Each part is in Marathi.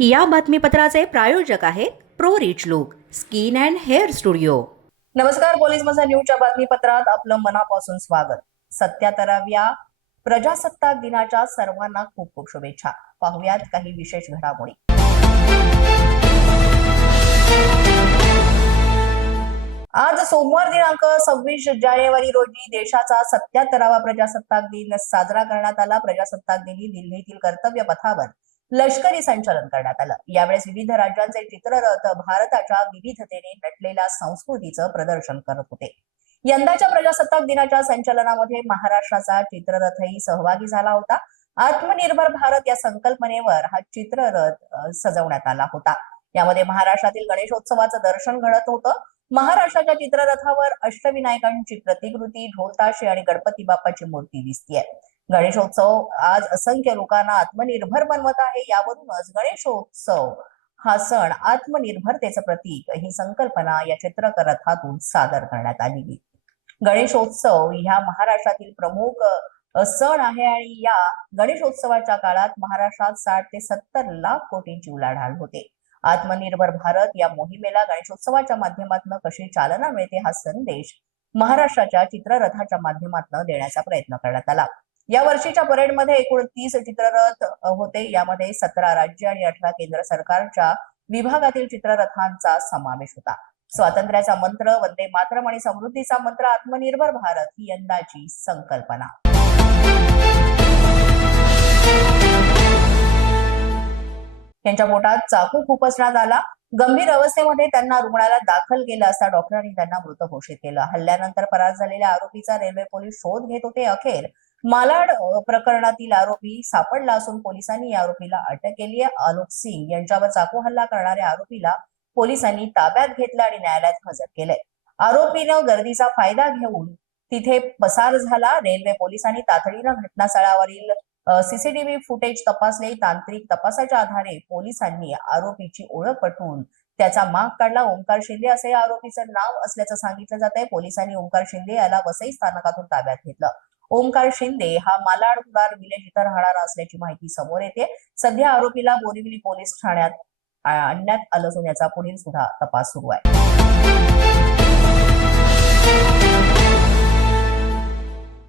या बातमीपत्राचे प्रायोजक आहेत pro rich look skin and hair studio. नमस्कार, पोलीस माझा न्यूजच्या बातमीपत्रात आपलं मनापासून स्वागत। 77व्या प्रजासत्ताक दिनाच्या सर्वांना खूप खूप शुभेच्छा। पाहुयात काही विशेष घडामोडी। आज सोमवार दिनांक 26 जानेवारी रोजी देशाचा 77वा प्रजासत्ताक दिन साजरा करण्यात आला। प्रजासत्ताक दिनी दिल्लीतील कर्तव्य पथावर लष्करी संचलन करण्यात आलं। यावेळेस विविध राज्यांचे चित्ररथ भारताच्या विविधतेने नटलेल्या संस्कृतीचं प्रदर्शन करत होते। यंदाच्या प्रजासत्ताक दिनाच्या संचलनामध्ये महाराष्ट्राचा चित्ररथही सहभागी झाला होता। आत्मनिर्भर भारत या संकल्पनेवर हा चित्ररथ सजवण्यात आला होता। यामध्ये महाराष्ट्रातील गणेशोत्सवाचं दर्शन घडत होतं। महाराष्ट्राच्या चित्ररथावर अष्टविनायकांची प्रतिकृती, ढोलताशे आणि गणपती बाप्पाची मूर्ती दिसतीये। गणेशोत्सव आज असंख्य लोकांना आत्मनिर्भर बनवत आहे। यावरूनच गणेशोत्सव हा सण आत्मनिर्भरतेचं प्रतीक ही संकल्पना या चित्ररथातून सादर करण्यात आली। गणेशोत्सव ह्या महाराष्ट्रातील प्रमुख सण आहे आणि या गणेशोत्सवाच्या काळात महाराष्ट्रात 60 ते 70 लाख कोटींची उलाढाल होते। आत्मनिर्भर भारत या मोहिमेला गणेशोत्सवाच्या माध्यमातून कशी चालना मिळते हा संदेश महाराष्ट्राच्या चित्ररथाच्या माध्यमातून देण्याचा प्रयत्न करण्यात आला। या वर्षीच्या परेडमध्ये एकूण 30 चित्ररथ होते। यामध्ये 17 राज्य आणि 18 केंद्र सरकारच्या विभागातील चित्ररथांचा समावेश होता। स्वातंत्र्याचा मंत्र, वंदे मातरम आणि समृद्धीचा मंत्र, आत्मनिर्भर भारत ही यंदाची संकल्पना। त्यांच्या पोटात चाकू खुपसण्यात आला। गंभीर अवस्थेमध्ये त्यांना रुग्णालयात दाखल केलं असता डॉक्टरांनी त्यांना मृत घोषित केलं। हल्ल्यानंतर फरार झालेल्या आरोपीचा रेल्वे पोलीस शोध घेत होते। अखेर मालाड प्रकरणातील आरोपी सापडला असून पोलिसांनी या आरोपीला अटक केली आहे। आलोक सिंग यांच्यावर चाकू हल्ला करणाऱ्या आरोपीला पोलिसांनी ताब्यात घेतलं आणि न्यायालयात हजर केलंय। आरोपीनं गर्दीचा फायदा घेऊन तिथे पसार झाला। रेल्वे पोलिसांनी तातडीनं घटनास्थळावरील सीसीटीव्ही फुटेज तपासले। तांत्रिक तपासाच्या आधारे पोलिसांनी आरोपीची ओळख पटवून त्याचा माग काढला। ओमकार शिंदे असे आरोपीचं नाव असल्याचं सांगितलं जात आहे। पोलिसांनी ओमकार शिंदे याला वसई स्थानकातून ताब्यात घेतलं। ओमकार शिंदे हा मालाड कुडाळ विलेज इथं राहणारा असल्याची माहिती समोर येते। सध्या आरोपीला बोरिवली पोलीस ठाण्यात आणण्यात आलं असून याचा पुढील सुद्धा तपास सुरू आहे।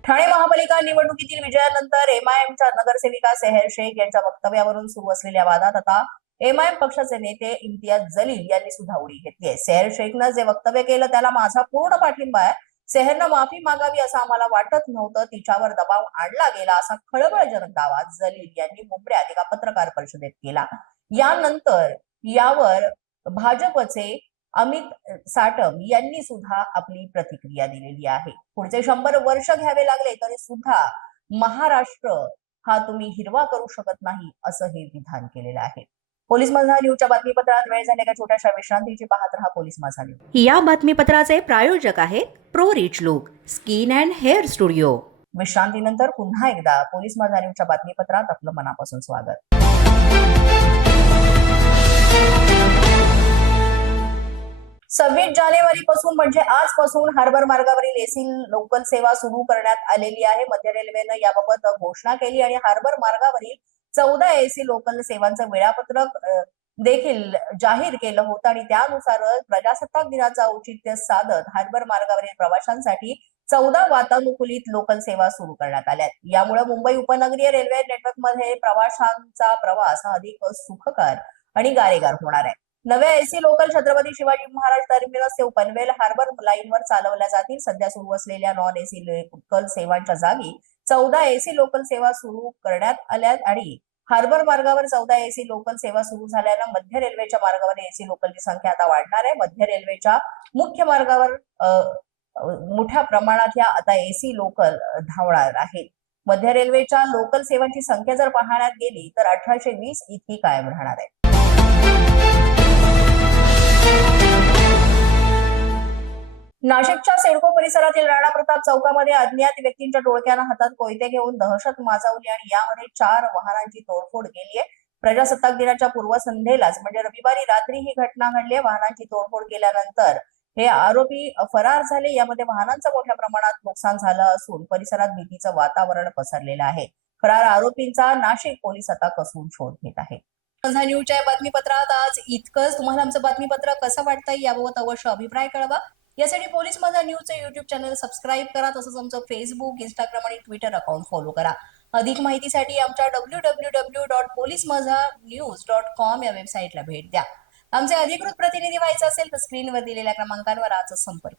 ठाणे महापालिका निवडणुकीतील विजयानंतर एमआयएमच्या नगरसेविका सेहर शेख यांच्या वक्तव्यावरून सुरू असलेल्या वादात आता एमआयएम पक्षाचे नेते इम्तियाज जलील यांनी सुद्धा उडी घेतली आहे। सेहर शेखनं जे वक्तव्य केलं त्याला माझा पूर्ण पाठिंबा आहे। सेहरनं माफी मागावी असं आम्हाला वाटत नव्हतं, तिच्यावर दबाव आणला गेला असा खळबळजनक दावा जलील यांनी मुंबईत एका पत्रकार परिषदेत केला। यानंतर यावर भाजपचे अमित साटम यांनी सुद्धा आपली प्रतिक्रिया दिलेली आहे। पुढचे 100 वर्ष घ्यावे लागले तरी सुद्धा महाराष्ट्र हा तुम्ही हिरवा करू शकत नाही असं हे विधान केलेलं आहे। पोलीस माझा न्यूजच्या बातमीपत्रात वेळ झाली का छोट्याशा विश्रांतीची। पाहत रहा पोलीस माझा न्यूज। या बातमीपत्राचे प्रायोजक आहेत pro rich look skin and hair studio. विश्रांतीनंतर पुन्हा एकदा पोलीस माझा न्यूजच्या बातमीपत्रात आपलं मनापासून स्वागत। 26 जानेवारी पासून म्हणजे आजपासून हार्बर मार्गावरील एसी लोकल सेवा सुरू करण्यात आलेली आहे। मध्य रेल्वेनं याबाबत घोषणा केली आणि हार्बर मार्गावरील 14 एसी लोकल सेवांचं वेळापत्रक देखील जाहीर केलं होतं आणि त्यानुसार प्रजासत्ताक दिनाचं औचित्य साधत हार्बर मार्गावरील प्रवाशांसाठी 14 वातानुकूलित लोकल सेवा सुरू करण्यात आल्या। यामुळे मुंबई उपनगरीय रेल्वे नेटवर्कमध्ये प्रवाशांचा प्रवास हा अधिक सुखकर आणि गारेगार होणार आहे। नव्या AC local Chhatrapati Shivaji Maharaj terminus ते पनवेल हार्बर लाईनवर चालवल्या जातील। सध्या सुरू असलेल्या नॉन एसी लोकल सेवांच्या जागी 14 एसी लोकल सेवा सुरू करण्यात आल्या आणि हार्बर मार्गावर 14 एसी लोकल सेवा सुरू झाल्यानं मध्य रेल्वेच्या मार्गावर एसी लोकलची संख्या आता वाढणार आहे। मध्य रेल्वेच्या मुख्य मार्गावर मोठ्या प्रमाणात या आता एसी लोकल धावणार आहेत। मध्य रेल्वेच्या लोकल सेवांची संख्या जर पाहण्यात गेली तर 1820 इतकी कायम राहणार आहे। नाशिकच्या सिडको परिसरातील राणा प्रताप चौकामध्ये अज्ञात व्यक्तींच्या टोळक्यानं हातात कोयते घेऊन दहशत माजवली आणि यामध्ये 4 वाहनांची तोडफोड केली आहे। प्रजासत्ताक दिनाच्या पूर्वसंध्येलाच म्हणजे रविवारी रात्री ही घटना घडली आहे। वाहनांची तोडफोड केल्यानंतर हे आरोपी फरार झाले। यामध्ये वाहनांचं मोठ्या प्रमाणात नुकसान झालं असून परिसरात भीतीचं वातावरण पसरलेलं आहे। फरार आरोपींचा नाशिक पोलीस आता कसून शोध घेत आहेत। माझा न्यूजच्या या बातमीपत्रात आज इतकंच. तुम्हाला आमचं बातमीपत्र कसं वाटतंय याबाबत अवश्य अभिप्राय कळवा. यासाठी पोलीस माझा न्यूजचं युट्यूब चॅनल सबस्क्राईब करा. तसंच आमचं फेसबुक, इंस्टाग्राम आणि ट्विटर अकाउंट फॉलो करा. अधिक माहितीसाठी आमच्या www.policemazhanews.com या वेबसाईटला भेट द्या. आमचे अधिकृत प्रतिनिधी व्हायचे असेल तर स्क्रीनवर दिलेल्या क्रमांकांवर आजच संपर्क